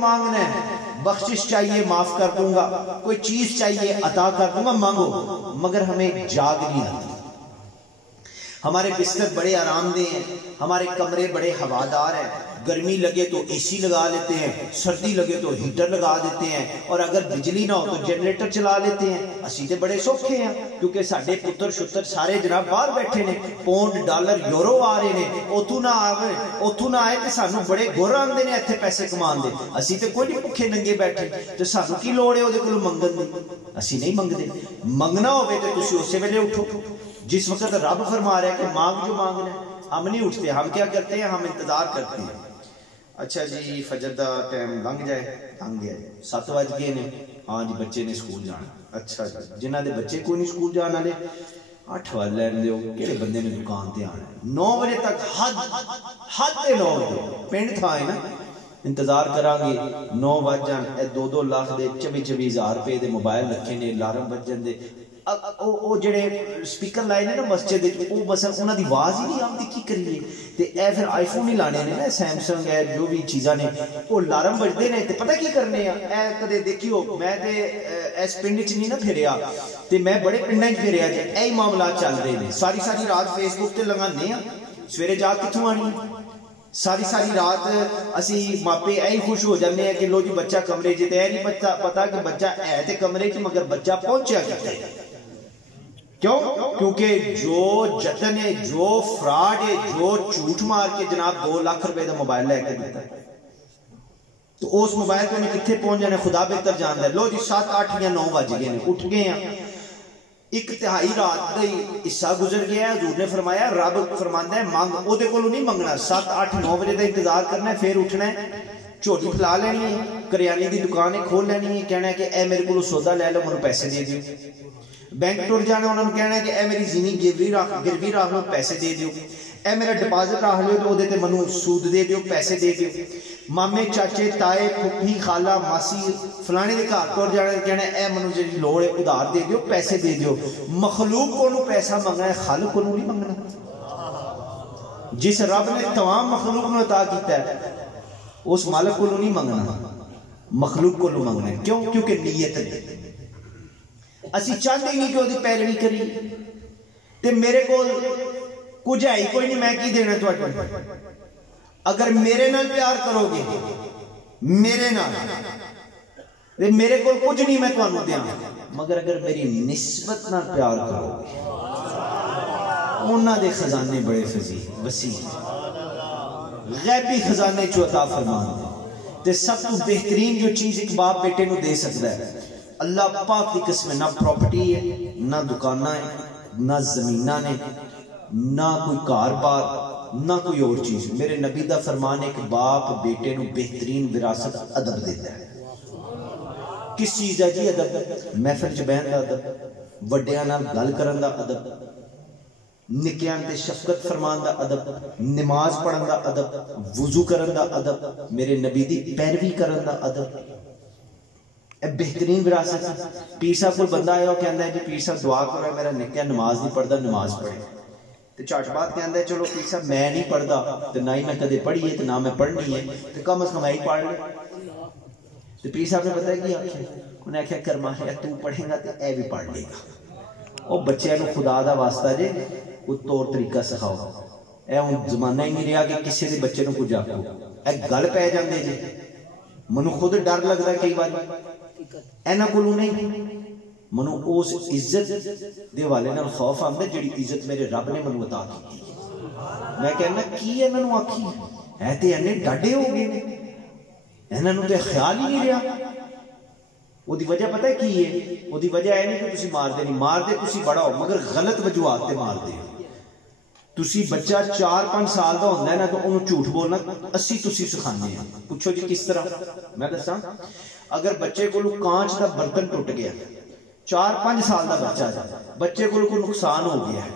مانگنا ہے بخشش چاہیے معاف کر دوں گا, کوئی چیز چاہیے عطا کر دوں گا, مانگو. مگر ہمیں جاگ نہیں آتی. ہمارے بستر بڑے آرام دہ ہیں, ہمارے کمرے بڑے ہوادار ہیں, گرمی لگے تو اے سی لگا لیتے ہیں, سردی لگے تو ہیٹر لگا دیتے ہیں, اور اگر بجلی نہ ہو تو جنریٹر چلا لیتے ہیں. اسی تے بڑے سوکھے ہیں کیونکہ ساڈے پتر شتر سارے جناب باہر بیٹھے نے, پونڈ ڈالر یورو آ رہے نے, اتوں نہ آئے تو سانو بڑے گر آندے نے ایتھے پیسے کمان دے. اسی تے کوئی نہیں بھکھے ننگے بیٹھے, تو سانو کی لوڑ ہے وہ منگن دی؟ اسی نہیں منگتے. منگنا ہوئے تو تسی اسی ویلے اٹھو جس وقت رب فرما رہا ہے کہ مانگ جو مانگنا ہے. ہم نہیں اٹھتے, ہم کیا کرتے ہیں, ہم انتظار کرتے ہیں. اچھا جی فجر دا ٹائم لنگ جائے, لنگ گیا, 7 بج گئے نے, ہاں جی بچے نے سکول جانا. اچھا جی جنہ دے بچے کوئی نہیں سکول جانا والے 8 بج لین دیو, کہڑے بندے نے دکان تے آنا 9 بجے تک, حد 9 بجے پنڈ تھا ہے نا, انتظار کران گے 9 بج جان. 2-2 لاکھ دے 24-24 ہزار روپے دے موبائل رکھے نے, الارم بجن دے. او جڑے سپیکر لائے نے نا مسجد او مثلا انہاں دی آواز ہی نہیں آندی, کی کریے؟ تے اے پھر آئی فون ہی لانے نے نا, سیمسنگ ہے جو بھی چیزاں نے, او الارم بجدے نے تے پتہ کی کرنے آ. اے کدے دیکھیو میں تے اس پنڈ وچ نہیں نا پھریا, تے میں بڑے پنڈاں وچ پھریا جے, اے ہی معاملات چل رہے نے. ساری رات فیس بک تے لگانے آ, سویرے جا کتھوں آنی؟ ساری رات اسی ماپے اے ہی خوش ہو جانے ہیں کہ لو جی بچہ کمرے چ, تے اے نہیں پتا کہ بچہ ہے تے کمرے چ مگر بچہ پہنچیا کتے. کیوں؟ کیونکہ جو جتن ہے, جو فراڈ ہے, جو جھوٹ مار کے جناب 2 لاکھ روپے دا موبائل لے کے دیتا ہے, تو اس موبائل کو انہیں کتنے پہنچ جانے خدا بہتر جانتا ہے. لو جی 7, 8 یا 9 بج گئے ہیں, اٹھ گئے ہیں, 1/3 رات دا ہی حصہ گزر گیا ہے. حضور نے فرمایا, رب فرماندا ہے مانگ, او دے کولوں نہیں منگنا, 7, 8, 9 بجے دا انتظار کرنا ہے, پھر اٹھنا ہے, جھولی پھیلا لینی ہے, کریانے دی دکان کھول لینی ہے, کہنا ہے کہ اے میرے کولوں سودا لے لو, مجھے پیسے دے دیو. بینک ٹر جانا, انہوں نے کہنا ہے کہ اے میری زمین گروی رکھ لو, پیسے دے دیو. اے میرا ڈپازٹ رکھ لو تو دے منو سود دے دیو, پیسے دے دیو. مامے چاچے تائے پھپھی خالہ ماسی فلانے دے گھر ٹر جانا, کہنا ہے اے منو جی لوڑ ہے ادھار دے دیو, پیسے دے دیو. مخلوق کو پیسہ منگنا ہے, خالق کو نہیں منگنا. جس رب نے تمام مخلوق نے عطا کیتا ہے اس مالک کو نہیں منگنا, مخلوق کو منگنا ہے. کیوں؟ کیونکہ نیت ہے. اسی چاہتے نہیں کہ وہ پیروی کری, تے میرے کو کچھ ہے ہی کوئی نہیں, میں کی دینا تھوڑا. اگر میرے نال پیار کرو گے, میرے نال, میرے کو کچھ نہیں میں تمہیں دیا, مگر اگر میری نسبت نال پیار کرو گے, انہاں دے خزانے بڑے وسیع, غیبی خزانے چو عطا فرمان دے. تے سب تو بہترین جو چیز ایک باپ بیٹے نو دے سکتا ہے, اللہ پاک کی قسم ہے, نہ پراپرٹی ہے, نہ دکانہ ہے, نہ زمینہ نے, نہ کوئی کاروبار, نہ کوئی اور چیز. میرے نبی دا فرمان ہے کہ باپ بیٹے نو بہترین وراثت ادب دیتا ہے. کس چیز ہے جی ادب؟ محفل چ بہن دا ادب, وڈیاں نال گل کرن دا ادب, نکیاں تے شفقت فرمان دا ادب, نماز پڑھن دا ادب, وضو کرن دا ادب, میرے نبی دی پیروی کرن دا ادب. بہترین وراثت. پیر صاحب کو بندہ آیا وہ کہندا ہے کہ پیر صاحب دعا کرو, میرا نکیا نماز نہیں پڑھدا, نماز پڑھے. تے چٹ بات کہندا ہے چلو پیر صاحب میں نہیں پڑھدا, تے نہ ہی میں کدے پڑھی ہے, تے نہ میں پڑھنی ہے, تے کم از کم میں ہی پڑھ لے. تے پیر صاحب نے پتہ کی آکھیا, انہیں آکھیا کرما ہے تو پڑھے گا تے اے بھی پڑھ لے گا. او بچیاں نو خدا دا واسطہ جے وہ طور طریقہ سکھاؤ. اے ہن زمانہ ہی نہیں رہا کہ کسی دے بچے نو کچھ آکھو, اے گل پے جاندے جی. منو خود ڈر لگدا کئی بار, اینا کولوں نہیں, منو اس عزت دے والے نال خوف آندا جڑی عزت میرے رب نے منو عطا کی. میں کہنا کی انہاں نو آکھی ہے, تے اینے ڈاڈے ہو گئے, انہاں نو تے خیال ہی نہیں رہا. وہ دی وجہ پتہ ہے کی ہے؟ وہ دی وجہ ہے نہیں کہ تسی مار دے, نہیں مار دے تسی بڑا ہو, مگر غلط وجوہات تے مار دے. تسی بچہ 4-5 سال دا ہوندا ہے نا, تو انہوں جھوٹ بولنا اسی تسی سکھانے ہیں. پوچھو جی کس طرح؟ میں دساں, اگر بچے کو کانچ دا برتن ٹوٹ گیا, 4-5 سال دا بچہ ہے, بچے کو کوئی نقصان ہو گیا ہے,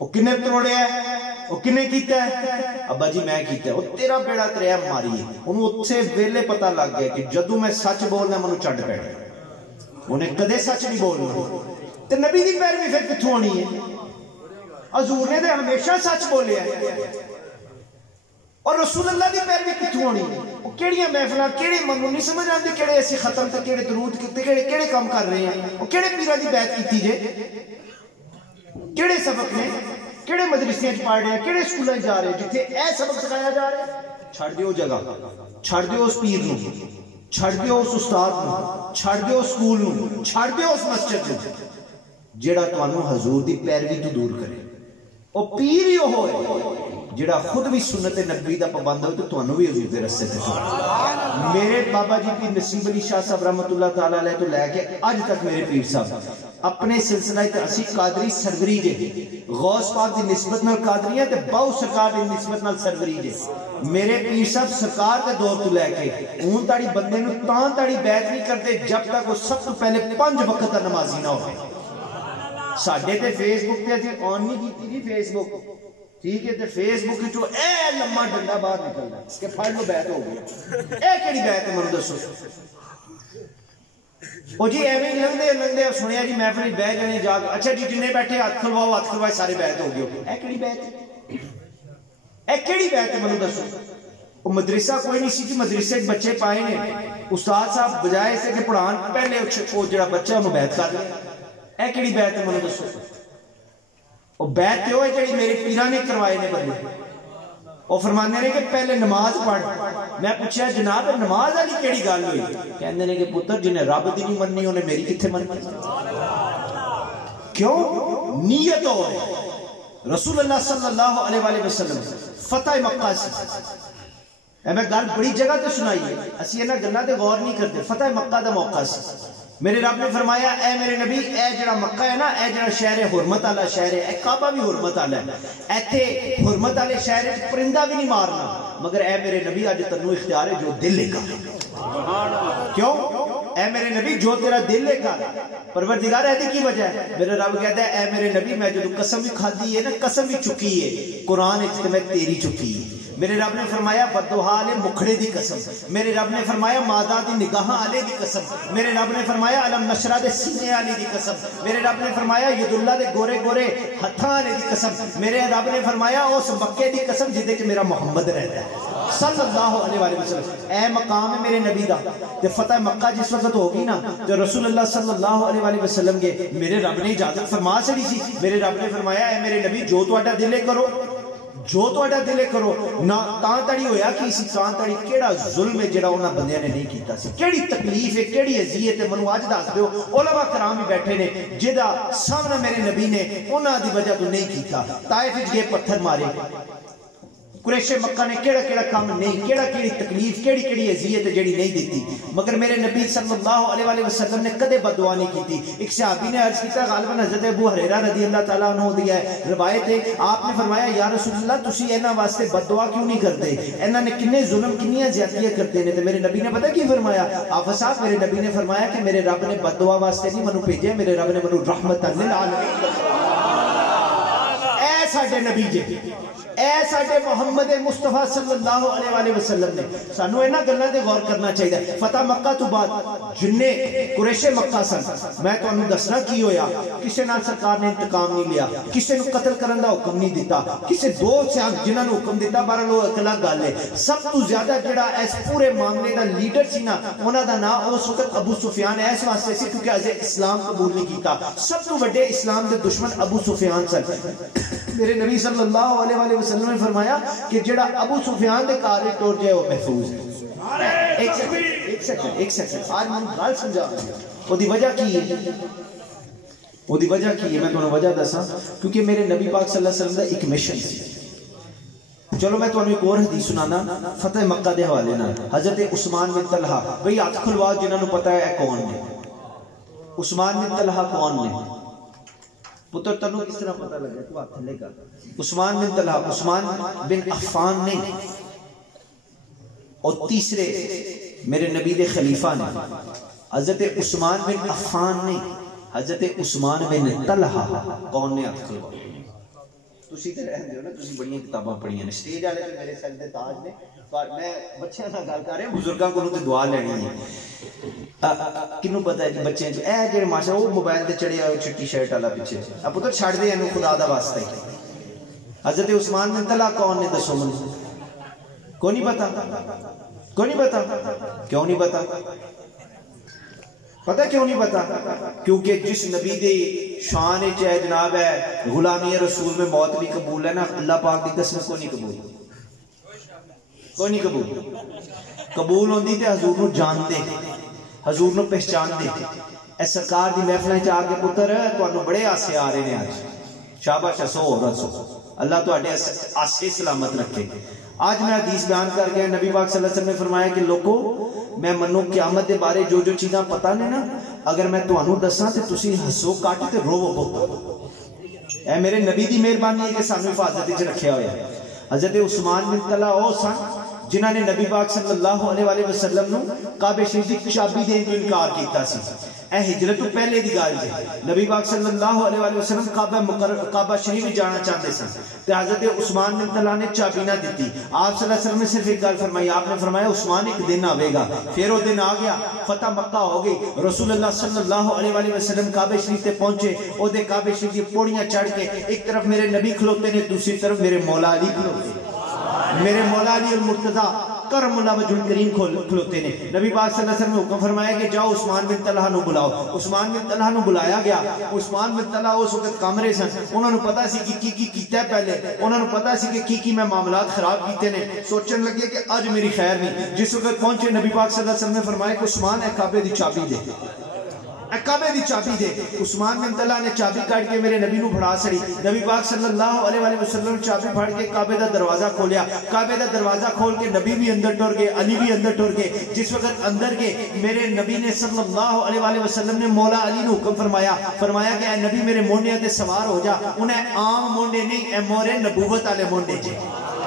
وہ کنے توڑیا ہے, وہ کنے کیتا ہے؟ ابا جی میں کیتا ہے. وہ تیرا بیڑا تریا ماری ہے. انہوں اتھے ویلے پتہ لگ گیا کہ جدو میں سچ بولنا منو چڑھ پڑ, انہیں کدے سچ نہیں بولنا. تے نبی دی پیروی پھر کتھوں ہونی ہے؟ حضور نے تے ہمیشہ سچ بولیا ہے. اور رسول اللہ دی پیروی کتوں ہونی ہے؟ وہ کیڑیاں محفلاں کیڑے منوں نہیں سمجھ آندے کیڑے ایسے ختم تے کیڑے درود تے کیڑے کام کر رہے ہیں؟ وہ کیڑے پیراں دی بیعت کیتی جے؟ کیڑے سبق نے کیڑے مدرسے پڑھ رہے ہیں کیڑے سکولوں جا رہے ہیں جتھے اے سبق سکھایا جا رہا ہے؟ چھڑ دیو جگہ، چھڑ دیو اس پیر نو، چھڑ دیو اس استاد نو، چھڑ دیو سکول نو، چھڑ دیو اس مسجد نو جیڑا تانوں حضور دی پیروی تو دور کرے۔ او پیر ہی ہوئے جڑا خود بھی سنت نبی دا پابند ہوئے تو تانوں بھی حضور دے رستے تے چلے۔ میرے بابا جی پیر نصیب علی شاہ صاحب رحمۃ اللہ تعالی علیہ تو لے کے اج تک میرے پیر صاحب اپنے سلسلہ تاسی قادری سروری جے، غوث پاک دی نسبت نال قادریاں تے باؤ سرکار دی نسبت نال سروری جے۔ میرے پیر صاحب سرکار دے دور تو لے کے اون تاڑی بندے نو تاں تاڑی بیعت نہیں کرتے جب تک وہ سب تو پہلے 5 وقت دا نمازی نہ ہوئے۔ ساڈے تے فیس بک تے اسی آن نہیں کیتی جی فیس بک، ٹھیک ہے تے فیس بک وچوں اے لمبا ڈنڈا باہر نکلدا کہ پھڑ لو بیعت ہو گئی۔ اے کیڑی بیعت ہے مینوں دسو؟ او جی ایویں لنگدے سنیا جی محفل بیٹھ جانے جاگ اچھا جی جننے بیٹھے ہاتھ کھلواؤ ہاتھ کھلوائے سارے بیعت ہو گئے۔ اے کیڑی بیعت ہے؟ اے کیڑی بیعت ہے مینوں دسو؟ وہ مدرسہ کوئی نہیں سی جی مدرسے بچے پائے نے استاد صاحب بجائے سے کہ پڑھان پہلے وہ جڑا بچہ انہوں بیعت کر لیا۔ اے کیڑی بیعت ہے مینوں دسو؟ وہ بیعت کیوں ہے جڑی میرے پیراں نے کروائے نے بندے؟ وہ فرمانے نے کہ پہلے نماز پڑھ۔ میں پوچھا جناب نماز والی کیڑی گل ہوئی؟ کہندے نے کہ پتر جنہیں رب دی نہیں مننی انہیں میری کتھے مننی؟ کیوں؟ نیت ہو رہے رسول اللہ صلی اللہ علیہ وآلہ وسلم فتح مکہ سے میں گل بڑی جگہ تے سنائی ہے اسی انہاں گلاں تے غور نہیں کرتے۔ فتح مکہ دا موقع سی، میرے رب نے فرمایا اے میرے نبی اے جڑا مکہ ہے نا اے جڑا شہر ہے حرمت والا شہر ہے، اے کعبہ بھی حرمت والا ہے، ایتھے حرمت والے شہر وچ پرندہ بھی نہیں مارنا، مگر اے میرے نبی اج تینوں اختیار ہے جو دل لے کر۔ کیوں؟ اے میرے نبی جو تیرا دل لے کر۔ پروردگار ہے کی وجہ ہے؟ میرے رب کہتا ہے اے میرے نبی میں جو قسم بھی کھادی ہے نا قسم بھی چکی ہے قرآن وچ تے میں تیری چکی ہے۔ میرے رب نے فرمایا بدوہا والے مکھڑے دی قسم، میرے رب نے فرمایا مادہ دی نگاہاں والے دی قسم، میرے رب نے فرمایا علم نشرہ دے سینے والی دی قسم، میرے رب نے فرمایا ید اللہ دے گورے گورے ہتھاں والے دی قسم، میرے رب نے فرمایا اس مکے دی قسم جدے کہ میرا محمد رہتا ہے صلی اللہ علیہ وآلہ وسلم۔ اے مقام ہے میرے نبی دا تے فتح مکہ جس وقت ہوگی نا تو رسول اللہ صلی اللہ علیہ وآلہ وسلم کے میرے رب نے اجازت فرما چڑی سی، میرے رب نے فرمایا اے میرے نبی جو تہاڈا دل کرو جو تہاڈا دل کرو نہ تاں تڑی ہویا کہ اسی تاں تڑی کیڑا ظلم ہے جڑا انہاں بندیاں نے نہیں کیتا سی، کیڑی تکلیف ہے کیڑی اذیت ہے منو اج دس دیو۔ علماء کرام بھی بیٹھے نے جدا سامنے میرے نبی نے انہاں دی وجہ تو نہیں کیتا، طائف وچ گئے پتھر مارے، قریش مکہ نے کیڑا کیڑا کام نہیں کیڑا کیڑی تکلیف کیڑی کیڑی اذیت جڑی نہیں دیتی، مگر میرے نبی صلی اللہ علیہ وآلہ وسلم نے کدے بد دعا نہیں کیتی۔ ایک صحابی نے عرض کیتا غالباً حضرت ابو ہریرہ رضی اللہ تعالیٰ عنہ دیا ہے روایت ہے آپ نے فرمایا یا رسول اللہ تسی انہاں واسطے بد دعا کیوں نہیں کرتے؟ انہاں نے کنے ظلم کنیاں زیادتیاں کرتے نے تے میرے نبی نے پتہ کی فرمایا؟ آپ صاحب میرے نبی نے فرمایا کہ میرے رب نے بد دعا واسطے نہیں منو بھیجے، میرے رب نے منو رحمت للعالمین۔ اے ساڈے نبی جے اے ساڈے محمد مصطفیٰ صلی اللہ علیہ وآلہ وسلم نے سانو انہاں گلاں تے غور کرنا چاہیے۔ فتح مکہ تو بعد جننے قریش مکہ سن میں تانوں دسنا کی ہویا، کسے نال سرکار نے انتقام نہیں لیا، کسے نو قتل کرن دا حکم نہیں دیتا، کسے دو سے جنہاں نو حکم دیتا بہرحال وہ اکلا گل ہے۔ سب تو زیادہ جڑا اس پورے معاملے دا لیڈر سی نا انہاں دا نام اس وقت ابو سفیان اس واسطے سی کیونکہ اجے اسلام قبول نہیں کیتا، سب تو بڑے اسلام دے دشمن ابو سفیان سن۔ میرے نبی صلی اللہ علیہ وآلہ وسلم نے فرمایا کہ جڑا ابو سفیان دے کار ٹور جائے وہ محفوظ ہے۔ ایک سیکنڈ آج میں گل سمجھا وہ دی وجہ کی ہے، وہ دی وجہ کی ہے میں تمہیں وجہ دساں کیونکہ میرے نبی پاک صلی اللہ علیہ وسلم دا ایک مشن سی۔ چلو میں تمہیں ایک اور حدیث سنانا فتح مکہ دے حوالے نال۔ حضرت عثمان بن طلحہ، بھئی ہاتھ کھلوا جنہاں نو پتہ ہے کون نے؟ عثمان بن طلحہ کون نے؟ پتر تنو کس طرح پتہ لگا تو ہاتھ لے کر عثمان بن طلحہ عثمان بن عفان نہیں، اور تیسرے میرے نبی دے خلیفہ نے حضرت عثمان بن عفان نہیں حضرت عثمان بن طلحہ کون نے ہاتھ کھلوا؟ تسی تے رہندے ہو نا تسی بڑیاں کتاباں پڑھیاں نے، سٹیج والے تے میرے سر دے تاج نے، پر میں بچیاں نال گل کر رہا ہوں بزرگاں کولوں تے دعا لینی ہے۔ کنوں پتہ ہے کہ بچے اے جڑے ماشاء وہ موبائل تے چڑھیا ہوئے چٹی شرٹ والا پیچھے اب پتر چھڑ دے اینو خدا دا واسطہ ہی۔ حضرت عثمان بن طلحہ کون نے دسو من؟ کو نہیں پتا؟ کو نہیں پتا؟ کیوں نہیں پتا؟ پتہ کیوں نہیں پتا؟ کیونکہ جس نبی دی شان ہے جناب ہے غلامی رسول میں موت بھی قبول ہے نا، اللہ پاک دی قسم کو نہیں قبول، کوئی نہیں قبول۔ قبول ہوندی تے حضور نو جان دے، حضور نو پہچان دے۔ اے سرکار دی محفلیں چاہ کے پتر تانوں بڑے آسے آ رہے ہیں آج، شاباش سو عورت سو، اللہ تواڈے آسے سلامت رکھے۔ آج میں حدیث بیان کر گیا، نبی پاک صلی اللہ علیہ وسلم نے فرمایا کہ لوگو میں منو قیامت دے بارے جو جو چیزاں پتہ نے نا، اگر میں تانوں دساں تے تسی ہسو کٹ تے روو بہت۔ اے میرے نبی دی مہربانی ہے کہ سانوں حفاظت وچ رکھیا ہویا ہے۔ حضرت عثمان بن طلحہ او سن جنہاں نے نبی پاک صلی اللہ علیہ وسلم نو کعبہ شریف دی چابی دین تو انکار کیتا سی۔ اے ہجرت تو پہلے دی گل ہے، نبی پاک صلی اللہ علیہ وسلم کعبہ شریف جانا چاہتے سن تے حضرت عثمان بن طلحہ نے چابی نہ دیتی۔ آپ صلی اللہ علیہ وسلم نے صرف ایک گل فرمائی، آپ نے فرمایا عثمان ایک دن آوے گا، پھر وہ دن آ گیا، فتح مکہ ہو گئی، رسول اللہ صلی اللہ علیہ وسلم کعبہ شریف تے پہنچے، او دے کعبہ شریف دی پوڑیاں چڑھ کے ایک طرف میرے نبی کھلوتے نے، دوسری طرف میرے مولا علی کھلوتے، میرے مولا علی المرتضیٰ کرم اللہ وجہ کریم کھلوتے نے۔ نبی پاک صلی اللہ علیہ وسلم نے حکم فرمایا کہ جاؤ عثمان بن طلحہ نو بلاؤ۔ عثمان بن طلحہ نو بلایا گیا۔ عثمان بن طلحہ اس وقت کامرے سن، انہوں نے پتا سی کہ کی کیتا ہے پہلے، انہوں نے پتا سی کہ کی میں معاملات خراب کیتے نے، سوچن لگے کہ آج میری خیر نہیں۔ جس وقت پہنچے نبی پاک صلی اللہ علیہ وسلم نے فرمایا کہ عثمان اے کعبے دی چابی دے، کعبے دی چابی دے۔ عثمان بن طلحہ نے چابی کاٹ کے میرے نبی نو پھڑا سڑی۔ نبی پاک صلی اللہ علیہ وسلم نے چابی پھڑ کے کعبے دا دروازہ کھولیا، کعبے دا دروازہ کھول کے نبی بھی اندر ٹر گئے، علی بھی اندر ٹر گئے۔ جس وقت اندر گئے میرے نبی نے صلی اللہ علیہ وسلم نے مولا علی نو حکم فرمایا کہ اے نبی میرے مونڈے تے سوار ہو جا۔ انہیں عام مونڈے نہیں، اے مورے نبوت والے مونڈے جے،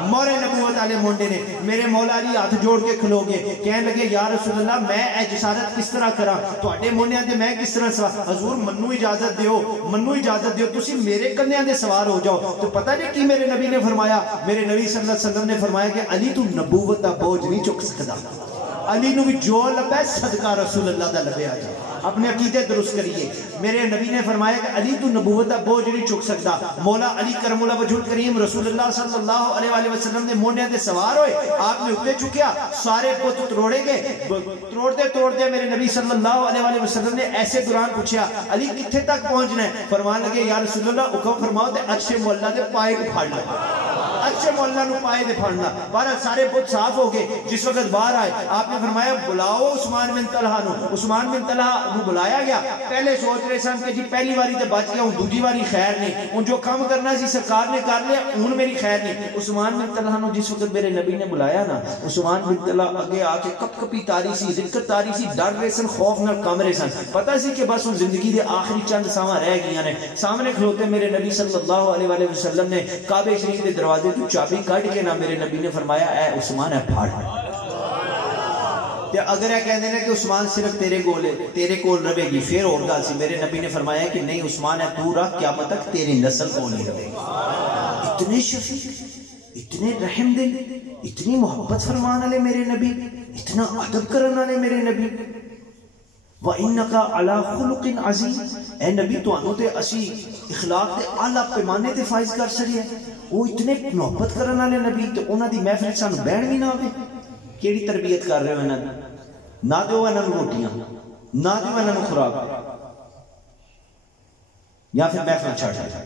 مورے نبوت والے مونڈے نے۔ میرے مولا علی ہاتھ جوڑ کے کھلو گئے، کہنے لگے یا رسول اللہ میں اے جسارت کس طرح کراں، تواڈے مونڈیاں تے میں کس طرح سوار؟ حضور منو اجازت دیو، منو اجازت دیو، تسی میرے کندیاں دے سوار ہو جاؤ۔ تو پتہ نہیں کی میرے نبی نے فرمایا، میرے نبی صلی اللہ علیہ وسلم نے فرمایا کہ علی تو نبوت دا بوجھ نہیں چک سکدا، علی نو بھی جو لبے صدقہ رسول اللہ دا لبے آ جائے۔ اپنے عقیدے درست کریے۔ میرے نبی نے فرمایا کہ علی تو نبوت دا بوجھ نہیں چک سکتا۔ مولا علی کرم اللہ وجہ کریم رسول اللہ صلی اللہ علیہ وسلم نے مونڈے تے سوار ہوئے، آپ نے اٹھے چکیا، سارے بت توڑے گئے۔ توڑتے میرے نبی صلی اللہ علیہ وسلم نے ایسے دوران پوچھا علی کتھے تک پہنچنا ہے؟ فرمان لگے یا رسول اللہ حکم فرماؤ تے اچھے مولا دے پائے کو پھاڑ لو، اچھے مولا نو پائے دے پھاڑنا۔ بہرحال سارے بت صاف ہو گئے۔ جس وقت باہر آئے آپ نے فرمایا بلاؤ عثمان بن طلحہ نو۔ عثمان بن طلحہ نو بلایا گیا۔ پہلے سوچ رہے سن کہ جی پہلی باری تے بچ گیا ہوں، دوسری باری خیر نہیں، ہوں جو کام کرنا سی سرکار نے کر لیا، ہوں میری خیر نہیں۔ عثمان بن طلحہ نو جس وقت میرے نبی نے بلایا نا، عثمان بن طلحہ اگے آ کے کپ کپی تاری سی، ذکر تاری سی، ڈر رہے سن، خوف نال کام رہے سن۔ پتہ سی کہ بس زندگی دے آخری چند ساواں رہ گیا نے۔ سامنے کھلوتے میرے نبی صلی اللہ علیہ وسلم نے کعبے شریف کے دروازے کی چابی کاٹ کے نا میرے نبی نے فرمایا اے عثمان اے پھاڑ۔ اگر یہ کہتے ہیں کہ عثمان صرف تیرے کول رہے گی پھر اور گل سی، میرے نبی نے فرمایا کہ نہیں عثمان ہے تو رکھ قیامت تک تیری نسل کو نہیں رہے گی۔ اتنے شفیق، اتنے رحم دل، اتنی محبت فرمان والے میرے نبی، اتنا ادب کرنے والے میرے نبی۔ وَإِنَّكَ عَلَىٰ خُلُقٍ عَظِيمٍ، اے نبی تو انہوں تے اسی اخلاق تے اعلیٰ پیمانے تے فائز کر سکے۔ وہ اتنے محبت کرنے والے نبی تو انہوں دی محفل سانو بہن بھی نہ آوے۔ کیڑی تربیت کر رہے ہو انہوں نہ دیو انہوں روٹیاں، نہ دیو انہوں خوراک، یا پھر محفل چھڑ دے۔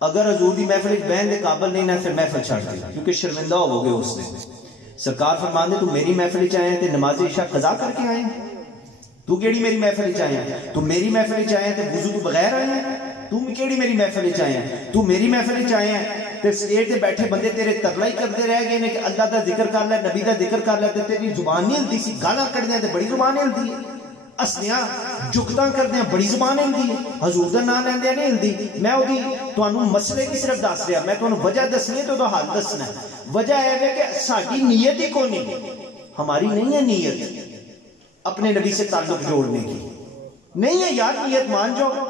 اگر حضور دی محفل بہن دے قابل نہیں نہ پھر محفل چھڑ دے، کیونکہ شرمندہ ہو گئے اس دن۔ سرکار فرمان دے تو میری محفل چاہے تے نماز عشاء قضا کر کے آئے ہیں، تو کیڑی میری محفل چاہے؟ تو میری محفل چاہے تے وضو تو بغیر آئے ہیں، تو کیڑی میری محفل چاہے؟ تو میری محفل چاہے تے سٹیج تے بیٹھے بندے تیرے ترلا ہی کرتے رہ گئے نے کہ اللہ دا ذکر کر لے، نبی دا ذکر کر لے، تے تیری زبان نہیں ہلدی سی، گالاں کڈدیاں تے بڑی زبان ہلدی ہے، ہسدیاں جھکتاں کردیاں بڑی زبان ہلدی ہے، حضور دا نام لیندیاں نہیں ہلدی۔ میں اودی تانوں مسئلے کی صرف دس رہا، میں تانوں وجہ دسنی ہے تو دا حل دسنا ہے۔ وجہ ہے کہ ساڈی نیت ہی کوئی نہیں، ہماری نہیں ہے نیت اپنے نبی سے تعلق جوڑنے کی، نہیں ہے یار، نیت مان جاؤ۔